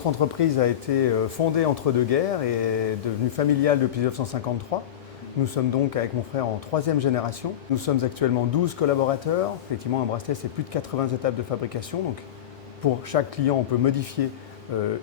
Notre entreprise a été fondée entre deux guerres et est devenue familiale depuis 1953. Nous sommes donc avec mon frère en troisième génération. Nous sommes actuellement 12 collaborateurs. Effectivement, un bracelet, c'est plus de 80 étapes de fabrication. Donc, pour chaque client, on peut modifier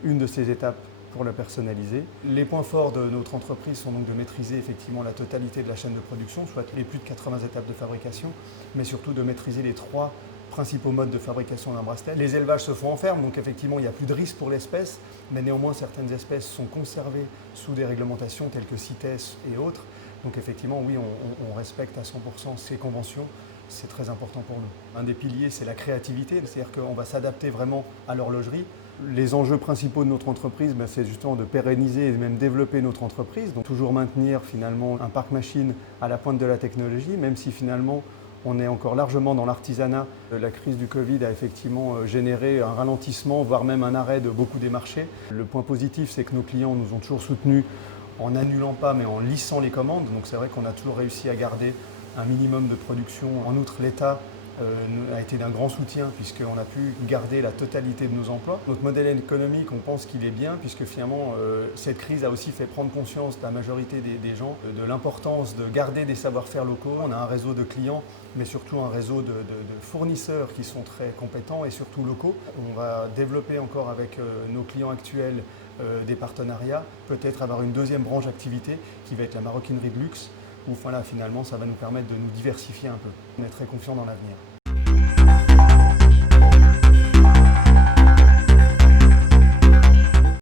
une de ces étapes pour la personnaliser. Les points forts de notre entreprise sont donc de maîtriser effectivement la totalité de la chaîne de production, soit les plus de 80 étapes de fabrication, mais surtout de maîtriser les trois principaux modes de fabrication d'un bracelet. Les élevages se font en ferme, donc effectivement il n'y a plus de risque pour l'espèce, mais néanmoins certaines espèces sont conservées sous des réglementations telles que CITES et autres. Donc effectivement oui, on respecte à 100% ces conventions. C'est très important pour nous. Un des piliers, c'est la créativité, c'est-à-dire qu'on va s'adapter vraiment à l'horlogerie. Les enjeux principaux de notre entreprise, c'est justement de pérenniser et même développer notre entreprise, donc toujours maintenir finalement un parc machine à la pointe de la technologie, même si finalement on est encore largement dans l'artisanat. La crise du Covid a effectivement généré un ralentissement, voire même un arrêt de beaucoup des marchés. Le point positif, c'est que nos clients nous ont toujours soutenus en n'annulant pas, mais en lissant les commandes. Donc c'est vrai qu'on a toujours réussi à garder un minimum de production. En outre, l'État a été d'un grand soutien puisqu'on a pu garder la totalité de nos emplois. Notre modèle économique, on pense qu'il est bien puisque finalement cette crise a aussi fait prendre conscience à la majorité des gens de l'importance de garder des savoir-faire locaux. On a un réseau de clients mais surtout un réseau de fournisseurs qui sont très compétents et surtout locaux. On va développer encore avec nos clients actuels des partenariats, peut-être avoir une deuxième branche d'activité qui va être la maroquinerie de luxe où voilà, finalement ça va nous permettre de nous diversifier un peu. On est très confiants dans l'avenir.